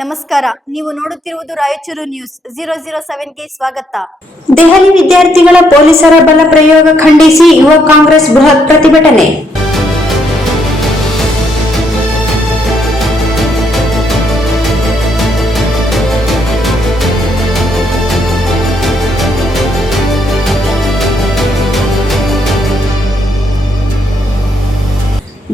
ನಮಸ್ಕಾರ, ನೀವು ನೋಡುತ್ತಿರುವುದು ರಾಯಚೂರು ನ್ಯೂಸ್ 007ಗೆ ಸ್ವಾಗತ. ದೆಹಲಿ ವಿದ್ಯಾರ್ಥಿಗಳ ಪೊಲೀಸರ ಬಲ ಪ್ರಯೋಗ ಖಂಡಿಸಿ ಯುವ ಕಾಂಗ್ರೆಸ್ ಬೃಹತ್ ಪ್ರತಿಭಟನೆ.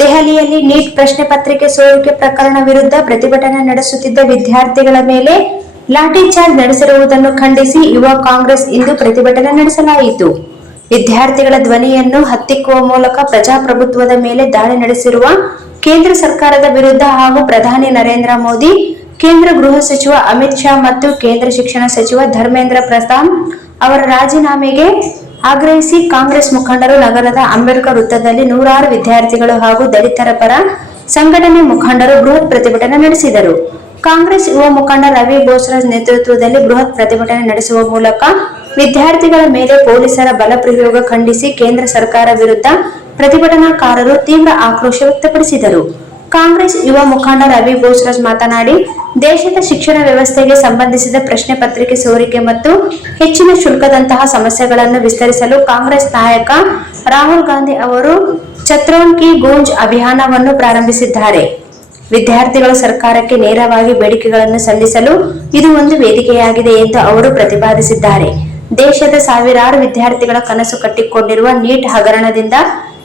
ದೆಹಲಿಯಲ್ಲಿ ನೀಟ್ ಪ್ರಶ್ನೆ ಪತ್ರಿಕೆ ಸೋರಿಕೆ ಪ್ರಕರಣ ವಿರುದ್ಧ ಪ್ರತಿಭಟನೆ ನಡೆಸುತ್ತಿದ್ದ ವಿದ್ಯಾರ್ಥಿಗಳ ಮೇಲೆ ಲಾಠಿ ಚಾರ್ಜ್ ನಡೆಸಿರುವುದನ್ನು ಖಂಡಿಸಿ ಯುವ ಕಾಂಗ್ರೆಸ್ ಇಂದು ಪ್ರತಿಭಟನೆ ನಡೆಸಲಾಯಿತು. ವಿದ್ಯಾರ್ಥಿಗಳ ಧ್ವನಿಯನ್ನು ಹತ್ತಿಕ್ಕುವ ಮೂಲಕ ಪ್ರಜಾಪ್ರಭುತ್ವದ ಮೇಲೆ ದಾಳಿ ನಡೆಸಿರುವ ಕೇಂದ್ರ ಸರ್ಕಾರದ ವಿರುದ್ಧ ಹಾಗೂ ಪ್ರಧಾನಿ ನರೇಂದ್ರ ಮೋದಿ, ಕೇಂದ್ರ ಗೃಹ ಸಚಿವ ಅಮಿತ್ ಶಾ ಮತ್ತು ಕೇಂದ್ರ ಶಿಕ್ಷಣ ಸಚಿವ ಧರ್ಮೇಂದ್ರ ಪ್ರಧಾನ್ ಅವರ ರಾಜೀನಾಮೆಗೆ ಆಗ್ರಹಿಸಿ ಕಾಂಗ್ರೆಸ್ ಮುಖಂಡರು ನಗರದ ಅಂಬೇಡ್ಕರ್ ವೃತ್ತದಲ್ಲಿ ನೂರಾರು ವಿದ್ಯಾರ್ಥಿಗಳು ಹಾಗೂ ದಲಿತರ ಪರ ಸಂಘಟನೆ ಮುಖಂಡರು ಬೃಹತ್ ಪ್ರತಿಭಟನೆ ನಡೆಸಿದರು. ಕಾಂಗ್ರೆಸ್ ಯುವ ಮುಖಂಡ ರವಿ ಬೋಸ್ರಾಜ್ ನೇತೃತ್ವದಲ್ಲಿ ಬೃಹತ್ ಪ್ರತಿಭಟನೆ ನಡೆಸುವ ಮೂಲಕ ವಿದ್ಯಾರ್ಥಿಗಳ ಮೇಲೆ ಪೊಲೀಸರ ಬಲ ಪ್ರಯೋಗ ಖಂಡಿಸಿ ಕೇಂದ್ರ ಸರ್ಕಾರ ವಿರುದ್ಧ ಪ್ರತಿಭಟನಾಕಾರರು ತೀವ್ರ ಆಕ್ರೋಶ ವ್ಯಕ್ತಪಡಿಸಿದರು. ಕಾಂಗ್ರೆಸ್ ಯುವ ಮುಖಂಡ ರವಿ ಬೋಸ್ರಾಜ್ ಮಾತನಾಡಿ, ದೇಶದ ಶಿಕ್ಷಣ ವ್ಯವಸ್ಥೆಗೆ ಸಂಬಂಧಿಸಿದ ಪ್ರಶ್ನೆ ಪತ್ರಿಕೆ ಸೋರಿಕೆ ಮತ್ತು ಹೆಚ್ಚಿನ ಶುಲ್ಕದಂತಹ ಸಮಸ್ಯೆಗಳನ್ನು ವಿಸ್ತರಿಸಲು ಕಾಂಗ್ರೆಸ್ ನಾಯಕ ರಾಹುಲ್ ಗಾಂಧಿ ಅವರು ಛತ್ರೋನ್ ಕಿ ಗೂಂಜ್ ಅಭಿಯಾನವನ್ನು ಪ್ರಾರಂಭಿಸಿದ್ದಾರೆ. ವಿದ್ಯಾರ್ಥಿಗಳು ಸರ್ಕಾರಕ್ಕೆ ನೇರವಾಗಿ ಬೇಡಿಕೆಗಳನ್ನು ಸಲ್ಲಿಸಲು ಇದು ಒಂದು ವೇದಿಕೆಯಾಗಿದೆ ಎಂದು ಅವರು ಪ್ರತಿಪಾದಿಸಿದ್ದಾರೆ. ದೇಶದ ಸಾವಿರಾರು ವಿದ್ಯಾರ್ಥಿಗಳ ಕನಸು ಕಟ್ಟಿಕೊಂಡಿರುವ ನೀಟ್ ಹಗರಣದಿಂದ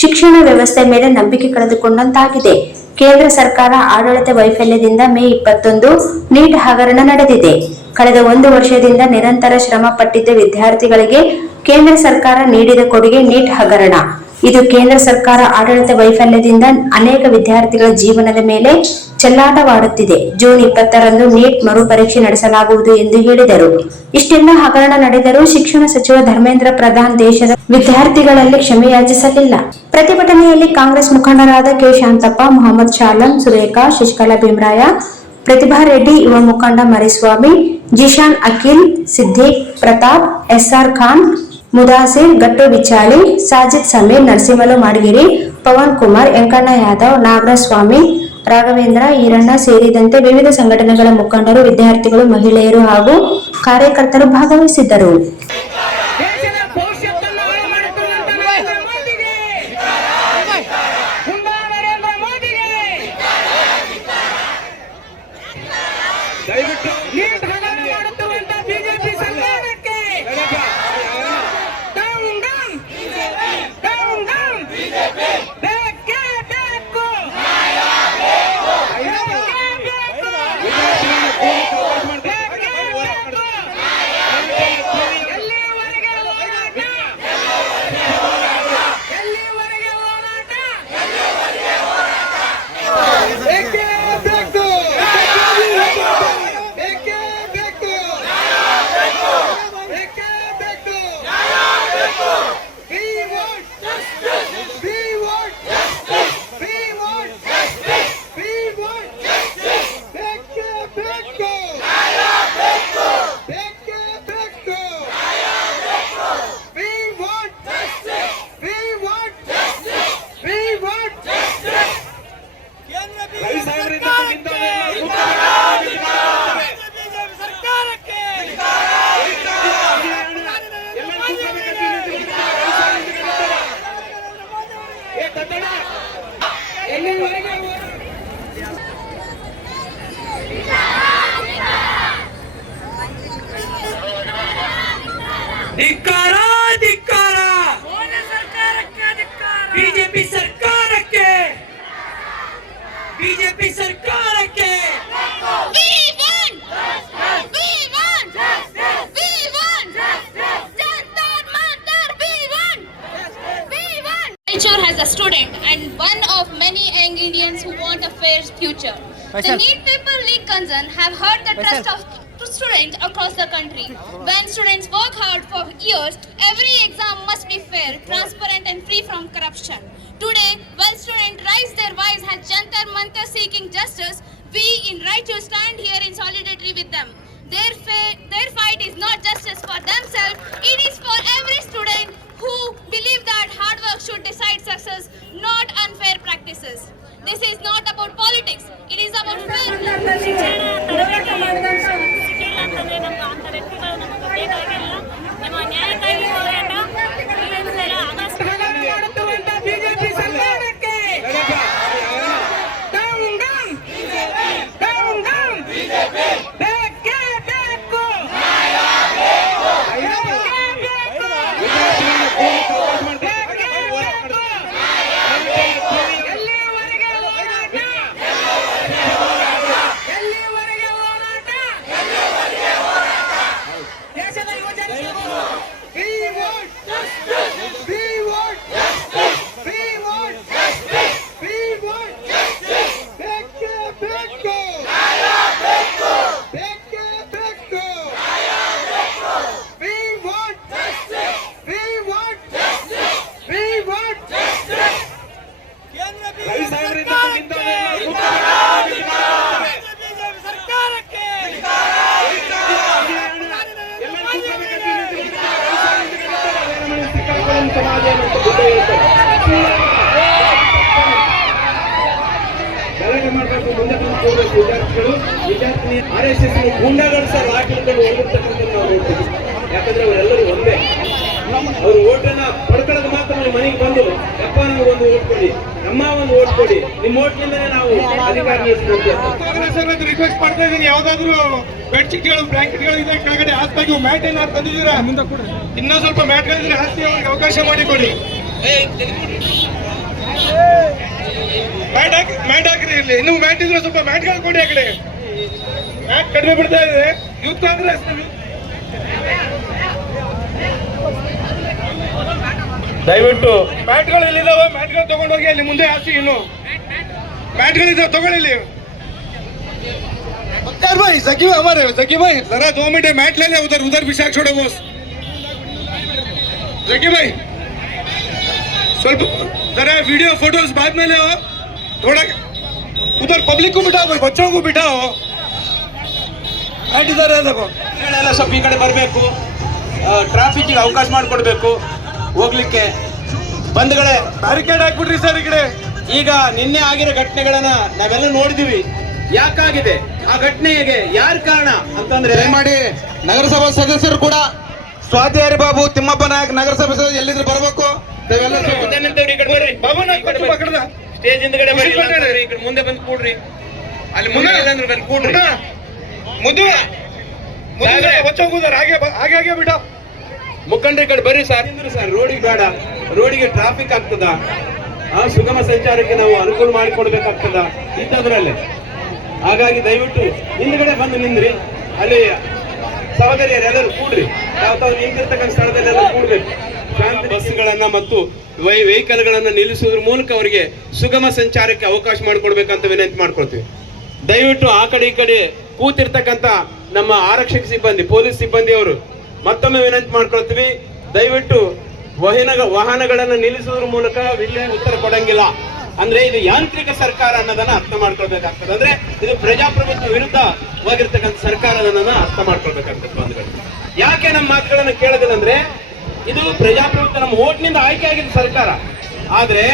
ಶಿಕ್ಷಣ ವ್ಯವಸ್ಥೆ ಮೇಲೆ ನಂಬಿಕೆ ಕಳೆದುಕೊಂಡಂತಾಗಿದೆ. ಕೇಂದ್ರ ಸರ್ಕಾರ ಆಡಳಿತ ವೈಫಲ್ಯದಿಂದ ಮೇ 21 ನೀಟ್ ಹಗರಣ ನಡೆದಿದೆ. ಕಳೆದ 1 ವರ್ಷದಿಂದ ನಿರಂತರ ಶ್ರಮ ಪಟ್ಟಿದ್ದ ವಿದ್ಯಾರ್ಥಿಗಳಿಗೆ ಕೇಂದ್ರ ಸರ್ಕಾರ ನೀಡಿದ ಕೊಡುಗೆ ನೀಟ್ ಹಗರಣ. ಇದು ಕೇಂದ್ರ ಸರ್ಕಾರ ಆಡಳಿತ ವೈಫಲ್ಯದಿಂದ ಅನೇಕ ವಿದ್ಯಾರ್ಥಿಗಳ ಜೀವನದ ಮೇಲೆ ಚೆಲ್ಲಾಟವಾಡುತ್ತಿದೆ. ಜೂನ್ 20ರಂದು ನೀಟ್ ಮರುಪರೀಕ್ಷೆ ನಡೆಸಲಾಗುವುದು ಎಂದು ಹೇಳಿದರು. ಇಷ್ಟೆಲ್ಲ ಹಗರಣ ನಡೆದರೂ ಶಿಕ್ಷಣ ಸಚಿವ ಧರ್ಮೇಂದ್ರ ಪ್ರಧಾನ್ ದೇಶದ ವಿದ್ಯಾರ್ಥಿಗಳಲ್ಲಿ ಕ್ಷಮೆಯಾಚಿಸಲಿಲ್ಲ. ಪ್ರತಿಭಟನೆಯಲ್ಲಿ ಕಾಂಗ್ರೆಸ್ ಮುಖಂಡರಾದ ಕೆ ಶಾಂತಪ್ಪ, ಮೊಹಮ್ಮದ್ ಶಾಲಂ, ಸುರೇಖಾ, ಶಶಿಕಲಾ ಭೀಮರಾಯ, ಪ್ರತಿಭಾ ರೆಡ್ಡಿ, ಯುವ ಮುಖಂಡ ಮರಿಸ್ವಾಮಿ, ಜಿಶಾನ್ ಅಖಿಲ್, ಸಿದ್ದಿಕ್, ಪ್ರತಾಪ್, ಎಸ್ಆರ್ ಖಾನ್, ಮುದಾಸಿರ್, ಗಟ್ಟು ಬಿಚಾಳಿ, ಸಾಜಿದ್ ಸಮೀರ್, ನರಸಿಂಹಲು ಮಾಡಗಿರಿ, ಪವನ್ ಕುಮಾರ್, ಎಂಕಣ್ಣ ಯಾದವ್, ನಾಗರಾಜ್ ಸ್ವಾಮಿ, ರಾಘವೇಂದ್ರ, ಈರಣ್ಣ ಸೇರಿದಂತೆ ವಿವಿಧ ಸಂಘಟನೆಗಳ ಮುಖಂಡರು, ವಿದ್ಯಾರ್ಥಿಗಳು, ಮಹಿಳೆಯರು ಹಾಗೂ ಕಾರ್ಯಕರ್ತರು ಭಾಗವಹಿಸಿದ್ದರು. ಧಿಕ್ಕಾರ ಧಿಕ್ಕಾರ ಬಿಜೆಪಿ ಸರ್ಕಾರಕ್ಕೆ Raichur has a student and one of many young Indians who want a fair future. The NEET paper leak concern have hurt the trust of students across the country. When students work hard for years, every exam must be fair, transparent and free from corruption. Today, while students raise their voice at Jantar Mantar seeking justice, we in Raichur stand here in solidarity with them. Their fight is not justice for themselves, it is for every student who believe that hard work should decide success, not unfair practices. This is not about politics, it is about fair. ಗಲಾಟೆ ಮಾಡಬೇಕು, ಮುಂದೆ ಹೋಗ್ಬೇಕು ವಿದ್ಯಾರ್ಥಿಗಳು. ವಿದ್ಯಾರ್ಥಿನಿ RSS ಗೂಂಡಾಗಳು sir ಹಾಕಿಕೊಂಡು ಹೋಗಿರ್ತಕ್ಕಂಥ ನಾವು ನೋಡ್ತೀವಿ. ಯಾಕಂದ್ರೆ ಅವರೆಲ್ಲರೂ ಒಂದೇ. ಅವ್ರ ಓಟನ್ನ ಪಡ್ಕೊಳ್ಳೋದು ಮಾತ್ರ ನಿಮ್ಮ ಮನೆಗೆ ಬಂದು ಯಪ್ಪ ನಮ್ಗೆ ಒಂದು ಓಟ್ ಕೊಡಿ, ನಮ್ಮ ಒಂದು ಓಟ್ ಕೊಡಿ, ನಿಮ್ಮ ಓಟ್ನಿಂದನೇ ನಾವು ಅಧಿಕಾರ ನಡೆಸ್ತೀವಿ. ರಿಕ್ವೆಸ್ಟ್ ಮಾಡ್ತಾ ಇದ್ದೀನಿ, ಯಾವ್ದಾದ್ರು ಬೆಡ್ಶೀಟ್ಗಳು ಬ್ಲಾಂಕೆಟ್ಗಳು ಇದೆ ಕೆಳಗಡೆ ಹಾಸ್ತಾಗಿ ಮ್ಯಾಟ್ ಏನಾದ್ರು ತಂದಿದ್ದೀರಾ, ಇನ್ನೂ ಸ್ವಲ್ಪ ಮ್ಯಾಟ್ಗಳಿದ್ರೆ ಹಾಸ್ತಿ ಅವ್ರಿಗೆ ಅವಕಾಶ ಮಾಡಿಕೊಡಿ. ಮ್ಯಾಟ್ ಹಾಕ್ರಿ, ಇಲ್ಲಿ ಇನ್ನೂ ಮ್ಯಾಟ್ ಇದ್ರೆ ಸ್ವಲ್ಪ ಮ್ಯಾಟ್ಗಳು ಕೊಡಿ. ಆ ಕಡೆ ಮ್ಯಾಟ್ ಕಡಿಮೆ ಬಿಡ್ತಾ ಇದೆ. ಯೂತ್ ಕಾಂಗ್ರೆಸ್ ದಯವಿಟ್ಟು ಮ್ಯಾಟ್ಗಳು ಎಲ್ಲಿದ್ದಾವೆ, ಮ್ಯಾಟ್ಗಳು ತಗೊಂಡೋಗಿ ಅಲ್ಲಿ ಮುಂದೆ ಹಾಕಿ. ಇನ್ನು ಮ್ಯಾಟ್ಗಳಿದ್ದಾವೆ ತಗೊಳ್ಳಿ. ಇಲ್ಲಿ बख्तियार भाई, जकी भाई जरा 2 मिनट मैट ले ले, उधर भी शाक छोड़ो बॉस. जकी भाई ಸ್ವಲ್ಪ जरा वीडियो फोटोज बाद में ले आओ, थोड़ा उधर पब्लिक को बिठाओ, भाई बच्चों को बिठाओ. मैट इधर है देखो. ಎಲ್ಲ ಸ್ವಲ್ಪ ಈ ಕಡೆ ಬರಬೇಕು, ಟ್ರಾಫಿಕ್ಗೆ ಅವಕಾಶ ಮಾಡಿಕೊಡ್ಬೇಕು ಹೋಗ್ಲಿಕ್ಕೆ. ಬಂಧುಗಳೇ, ಬ್ಯಾರಿಕೇಡ್ ಹಾಕ್ಬಿಡ್ರಿ ಸರ್ ಈ ಕಡೆ. ಈಗ ನಿನ್ನೆ ಆಗಿರೋ ಘಟನೆಗಳನ್ನ ನಾವೆಲ್ಲ ನೋಡಿದೀವಿ. ಯಾಕಾಗಿದೆ ಆ ಘಟನೆಗೆ ಯಾರು ಕಾರಣ ಅಂತಂದ್ರೆ, ಮಾಡಿ ನಗರಸಭಾ ಸದಸ್ಯರು ಕೂಡ ಸ್ವಾತಿ ಹರಿಬಾಬು, ತಿಮ್ಮಪ್ಪ ನಾಯಕ್ ನಗರಸಭೆ ಸದಸ್ಯರು ಎಲ್ಲಿದ್ರು ಬರಬೇಕು. ಸ್ಟೇಜ್ ಹಿಂದ್ಗಡೆ ಬರ್ರಿ, ಈ ಕಡೆ ಮುಂದೆ ಬಂದು ಕೂಡ್ರಿ. ಅಲ್ಲಿ ಮುಂದೆ ಬಂದು ಕೂಡ್ರಿ. ಹಾಗೆ ಬಿಡ ಮುಖಂಡ್ರ ಕಡೆ ಬರ್ರಿ ಸರ್. ಸರ್ ರೋಡಿಗೆ ಬೇಡ, ರೋಡಿಗೆ ಟ್ರಾಫಿಕ್ ಆಗ್ತದ, ಸುಗಮ ಸಂಚಾರಕ್ಕೆ ನಾವು ಅನುಕೂಲ ಮಾಡಿಕೊಡ್ಬೇಕಾಗ್ತದ ಇಂಥದ್ರಲ್ಲಿ. ಹಾಗಾಗಿ ದಯವಿಟ್ಟು ಹಿಂದ್ಗಡೆ ಬಂದು ನಿಂದ್ರಿ. ಅಲ್ಲಿ ಸಹೋದರಿಯರು ಎಲ್ಲರೂ ಕೂಡ್ರಿ, ತಾವು ನಿಂತಿರ್ತಕ್ಕಂಥ ಸ್ಥಳದಲ್ಲೆಲ್ಲ ಕೂಡ್ಬೇಕು. ಶಾಂತಿ ಬಸ್ಗಳನ್ನ ಮತ್ತು ವೆಹಿಕಲ್ ಗಳನ್ನ ನಿಲ್ಲಿಸುವುದ್ರ ಮೂಲಕ ಅವರಿಗೆ ಸುಗಮ ಸಂಚಾರಕ್ಕೆ ಅವಕಾಶ ಮಾಡಿಕೊಡ್ಬೇಕಂತ ವಿನಂತಿ ಮಾಡ್ಕೊಳ್ತೀವಿ. ದಯವಿಟ್ಟು ಆ ಕಡೆ ಈ ಕಡೆ ಕೂತಿರ್ತಕ್ಕಂಥ ನಮ್ಮ ಆರಕ್ಷಕ ಸಿಬ್ಬಂದಿ, ಪೊಲೀಸ್ ಸಿಬ್ಬಂದಿ ಅವರು ಮತ್ತೊಮ್ಮೆ ವಿನಂತಿ ಮಾಡ್ಕೊಳ್ತೀವಿ, ದಯವಿಟ್ಟು ವಾಹನಗಳನ್ನ ನಿಲ್ಲಿಸುವುದ್ರ ಮೂಲಕ ವಿಲೆ ಉತ್ತರ ಕೊಡಂಗಿಲ್ಲ. ಅಂದ್ರೆ ಇದು ಯಾಂತ್ರಿಕ ಸರ್ಕಾರ ಅನ್ನೋದನ್ನ ಅರ್ಥ ಮಾಡ್ಕೊಳ್ಬೇಕಾಗ್ತದೆ. ಅಂದ್ರೆ ಇದು ಪ್ರಜಾಪ್ರಭುತ್ವ ವಿರುದ್ಧವಾಗಿರ್ತಕ್ಕಂಥ ಸರ್ಕಾರ ಅನ್ನೋದನ್ನ ಅರ್ಥ ಮಾಡ್ಕೊಳ್ಬೇಕಾಗ್ತದೆ ಬಂಧುಗಳು. ಯಾಕೆ ನಮ್ಮ ಮಾತುಗಳನ್ನ ಕೇಳೋದಿಲ್ಲ ಅಂದ್ರೆ, ಇದು ಪ್ರಜಾಪ್ರಭುತ್ವ, ನಮ್ಮ ಓಟ್ನಿಂದ ಆಯ್ಕೆ ಆಗಿದ್ದ ಸರ್ಕಾರ. ಆದ್ರೆ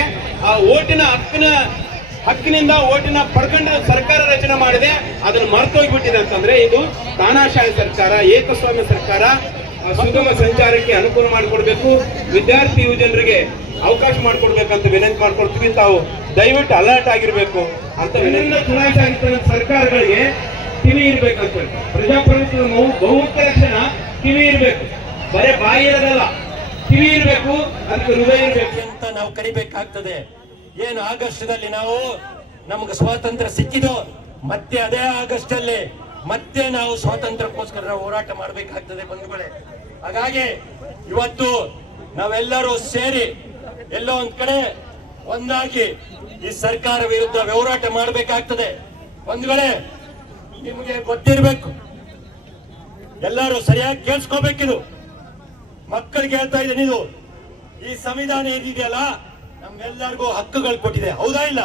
ಆ ಓಟಿನ ಹಕ್ಕಿನಿಂದ ಓಟಿನ ಪಡ್ಕೊಂಡು ಸರ್ಕಾರ ರಚನೆ ಮಾಡಿದೆ, ಅದನ್ನು ಮರ್ತೋಗ್ಬಿಟ್ಟಿದೆ. ಅಂತಂದ್ರೆ ಇದು ತಾನಾಶಾಹಿ ಸರ್ಕಾರ, ಏಕಸ್ವಾಮ್ಯ ಸರ್ಕಾರ. ಸುಗಮ ಸಂಚಾರಕ್ಕೆ ಅನುಕೂಲ ಮಾಡಿಕೊಡ್ಬೇಕು, ವಿದ್ಯಾರ್ಥಿ ಯುವಜನರಿಗೆ ಅವಕಾಶ ಮಾಡಿಕೊಡ್ಬೇಕಂತ ವಿನಂತಿ ಮಾಡ್ಕೊಡ್ತೀವಿ. ತಾವು ದಯವಿಟ್ಟು ಅಲರ್ಟ್ ಆಗಿರ್ಬೇಕು ಅಂತ ವಿನಂತಿ. ಚುನಾಯಿತ ಸರ್ಕಾರಗಳಿಗೆ ಕಿವಿ ಇರ್ಬೇಕಂತ, ಪ್ರಜಾಪ್ರಭುತ್ವದ ಬಹುಮುಖ್ಯ ಲಕ್ಷಣ ಕಿವಿ ಇರ್ಬೇಕು. ಬರೇ ಬಾಯಿ ಇರೋದಲ್ಲ, ಕಿವಿ ಇರ್ಬೇಕು, ಅದಕ್ಕೆ ಹೃದಯ ಇರ್ಬೇಕು ಅಂತ ನಾವು ಕರಿಬೇಕಾಗ್ತದೆ. ಏನು ಆಗಸ್ಟ್ದಲ್ಲಿ ನಾವು ನಮ್ಗೆ ಸ್ವಾತಂತ್ರ್ಯ ಸಿಕ್ಕಿದೋ, ಮತ್ತೆ ಅದೇ ಆಗಸ್ಟ್ ಅಲ್ಲಿ ಮತ್ತೆ ನಾವು ಸ್ವಾತಂತ್ರ್ಯಕ್ಕೋಸ್ಕರ ನಾವು ಹೋರಾಟ ಮಾಡಬೇಕಾಗ್ತದೆ ಬಂಧುಗಳೇ. ಹಾಗಾಗಿ ಇವತ್ತು ನಾವೆಲ್ಲರೂ ಸೇರಿ ಎಲ್ಲೋ ಒಂದ್ ಕಡೆ ಒಂದಾಗಿ ಈ ಸರ್ಕಾರ ವಿರುದ್ಧ ಹೋರಾಟ ಮಾಡಬೇಕಾಗ್ತದೆ ಬಂಧುಗಳೇ. ನಿಮ್ಗೆ ಗೊತ್ತಿರ್ಬೇಕು, ಎಲ್ಲರೂ ಸರಿಯಾಗಿ ಕೇಳಿಸ್ಕೋಬೇಕಿದು. ಮಕ್ಕಳಿಗೆ ಹೇಳ್ತಾ ಇದ್ದೀನಿ, ಇದು ಈ ಸಂವಿಧಾನ ಏನಿದೆಯಲ್ಲ ನಮ್ಗೆಲ್ಲರಿಗೂ ಹಕ್ಕುಗಳು ಕೊಟ್ಟಿದೆ, ಹೌದಾ ಇಲ್ಲ?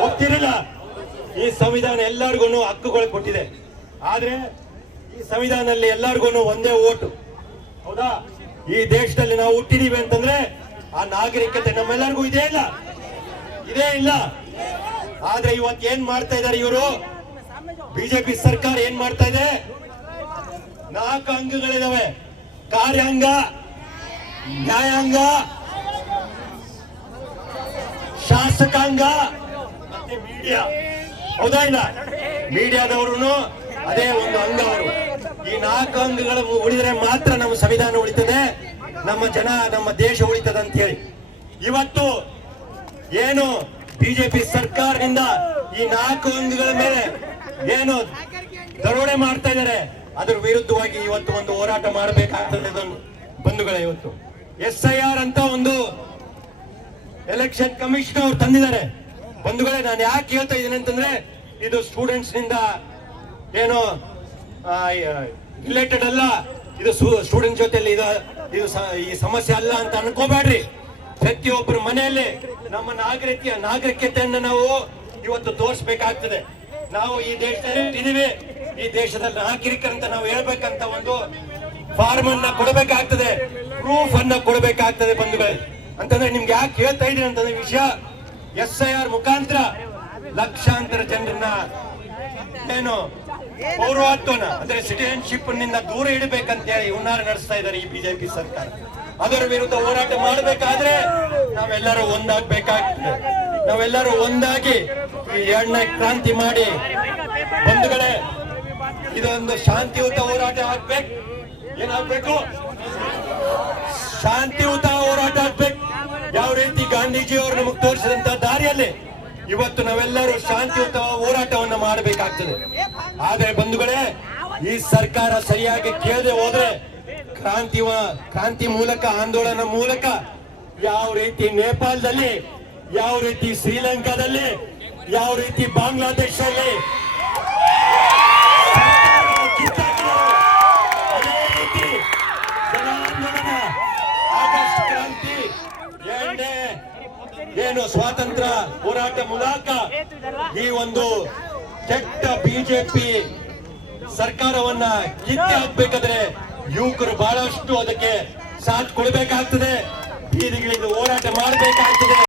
ಹೋಗ್ತಿರಲಿಲ್ಲ, ಈ ಸಂವಿಧಾನ ಎಲ್ಲರಿಗೂ ಹಕ್ಕುಗಳು ಕೊಟ್ಟಿದೆ. ಆದ್ರೆ ಈ ಸಂವಿಧಾನದಲ್ಲಿ ಎಲ್ಲರಿಗೂ ಒಂದೇ ಓಟು, ಹೌದಾ? ಈ ದೇಶದಲ್ಲಿ ನಾವು ಹುಟ್ಟಿದೀವಿ ಅಂತಂದ್ರೆ ಆ ನಾಗರಿಕತೆ ನಮ್ಮೆಲ್ಲರಿಗೂ ಇದೇ ಇಲ್ಲ. ಆದ್ರೆ ಇವತ್ತು ಏನ್ ಮಾಡ್ತಾ ಇದ್ದಾರೆ ಇವರು, ಬಿಜೆಪಿ ಸರ್ಕಾರ ಏನ್ ಮಾಡ್ತಾ ಇದೆ? 4 ಅಂಗಗಳಿದಾವೆ: ಕಾರ್ಯಾಂಗ, ನ್ಯಾಯಾಂಗ, ಶಾಸಕಾಂಗ ಮತ್ತೆ ಮೀಡಿಯಾ, ಹೌದಾ ಇಲ್ಲ? ಮೀಡಿಯಾದವರು ಅದೇ ಒಂದು ಅಂಗ. ಅವರು ಈ 4 ಅಂಗಗಳು ಉಳಿದ್ರೆ ಮಾತ್ರ ನಮ್ಮ ಸಂವಿಧಾನ ಉಳಿತದೆ, ನಮ್ಮ ಜನ, ನಮ್ಮ ದೇಶ ಉಳಿತದೆ ಅಂತ ಹೇಳಿ ಇವತ್ತು ಏನು ಬಿಜೆಪಿ ಸರ್ಕಾರದಿಂದ ಈ 4 ಅಂಗಗಳ ಮೇಲೆ ಏನು ದರೋಡೆ ಮಾಡ್ತಾ ಇದ್ದಾರೆ, ಅದ್ರ ವಿರುದ್ಧವಾಗಿ ಇವತ್ತು ಒಂದು ಹೋರಾಟ ಮಾಡಬೇಕಾಗ್ತದೆ ಬಂಧುಗಳೇ. ಇವತ್ತು SIR ಅಂತ ಒಂದು ಎಲೆಕ್ಷನ್ ಕಮಿಷನ್ ಅವ್ರು ತಂದಿದ್ದಾರೆ ಬಂಧುಗಳೇ. ನಾನು ಯಾಕೆ ಹೇಳ್ತಾ ಇದ್ದೀನಿ ಅಂತಂದ್ರೆ, ಇದು ಸ್ಟೂಡೆಂಟ್ಸ್ ನಿಂದ ಏನು ರಿಲೇಟೆಡ್ ಅಲ್ಲ, ಇದು ಸ್ಟೂಡೆಂಟ್ ಜೊತೆಲಿ ಇದು ಈ ಸಮಸ್ಯೆ ಅಲ್ಲ ಅಂತ ಅನ್ಕೋಬೇಡ್ರಿ. ಪ್ರತಿಯೊಬ್ಬರ ಮನೆಯಲ್ಲಿ ನಮ್ಮ ನಾಗರಿಕತೆಯನ್ನು ನಾವು ಇವತ್ತು ತೋರಿಸಬೇಕಾಗ್ತದೆ. ನಾವು ಈ ದೇಶದಲ್ಲಿ ಇದೀವಿ, ಈ ದೇಶದಲ್ಲಿ ನಾಗರಿಕರಂತ ನಾವು ಹೇಳ್ಬೇಕಂತ ಒಂದು ಫಾರ್ಮ್ ಅನ್ನ ಕೊಡಬೇಕಾಗ್ತದೆ, ಪ್ರೂಫ್ ಅನ್ನ ಕೊಡಬೇಕಾಗ್ತದೆ ಬಂಧುಗಳೇ. ಅಂತಂದ್ರೆ ನಿಮ್ಗೆ ಯಾಕೆ ಹೇಳ್ತಾ ಇದ್ದೀನಿ ಅಂತಂದ್ರೆ ವಿಷಯ SIR ಮುಖಾಂತರ ಲಕ್ಷಾಂತರ ಜನರನ್ನ ಏನು ಪೌರತ್ವನ ಅಂದ್ರೆ ಸಿಟಿಜನ್ಶಿಪ್ ನಿಂದ ದೂರ ಇಡಬೇಕಂತ ಹೇಳಿ ಹುನ್ನಾರ ನಡೆಸ್ತಾ ಇದ್ದಾರೆ ಈ ಬಿಜೆಪಿ ಸರ್ಕಾರ. ಅದರ ವಿರುದ್ಧ ಹೋರಾಟ ಮಾಡಬೇಕಾದ್ರೆ ನಾವೆಲ್ಲರೂ ಒಂದಾಗಬೇಕಾಗ್ತದೆ. ನಾವೆಲ್ಲರೂ ಒಂದಾಗಿ ಈ 2ನೇ ಕ್ರಾಂತಿ ಮಾಡಿ ಬಂಧುಗಳೇ, ಇದೊಂದು ಶಾಂತಿಯುತ ಹೋರಾಟ ಆಗ್ಬೇಕು. ಏನಾಗ್ಬೇಕು? ಶಾಂತಿಯುತ ಹೋರಾಟ ಆಗ್ಬೇಕು. ಯಾವ ರೀತಿ ಗಾಂಧೀಜಿ ಅವರು ನಮಗೆ ತೋರಿಸಿದಂತ ದಾರಿಯಲ್ಲಿ ಇವತ್ತು ನಾವೆಲ್ಲರೂ ಶಾಂತಿಯುತ ಹೋರಾಟವನ್ನ ಮಾಡಬೇಕಾಗ್ತದೆ. ಆದ್ರೆ ಬಂಧುಗಳೇ, ಈ ಸರ್ಕಾರ ಸರಿಯಾಗಿ ಕೇಳದೆ ಹೋದ್ರೆ ಕ್ರಾಂತಿ ಮೂಲಕ, ಆಂದೋಲನ ಮೂಲಕ ಯಾವ ರೀತಿ ನೇಪಾಳದಲ್ಲಿ, ಯಾವ ರೀತಿ ಶ್ರೀಲಂಕಾದಲ್ಲಿ, ಯಾವ ರೀತಿ ಬಾಂಗ್ಲಾದೇಶದಲ್ಲಿ ಅದೇ ರೀತಿ ಜನಾಂದೋಲನ, ಆಗಸ್ಟ್ ಕ್ರಾಂತಿ, 2ನೇ ಏನು ಸ್ವಾತಂತ್ರ್ಯ ಹೋರಾಟ ಮೂಲಕ ಈ ಒಂದು ಕೆಟ್ಟ ಬಿಜೆಪಿ ಸರ್ಕಾರವನ್ನ ಕಿತ್ತಿ ಹಾಕ್ಬೇಕಾದ್ರೆ ಯುವಕರು ಬಹಳಷ್ಟು ಅದಕ್ಕೆ ಸಾಥ್ ಕೊಡಬೇಕಾಗ್ತದೆ. ಬೀದಿಗಳಿಂದ ಹೋರಾಟ ಮಾಡಬೇಕಾಗ್ತದೆ.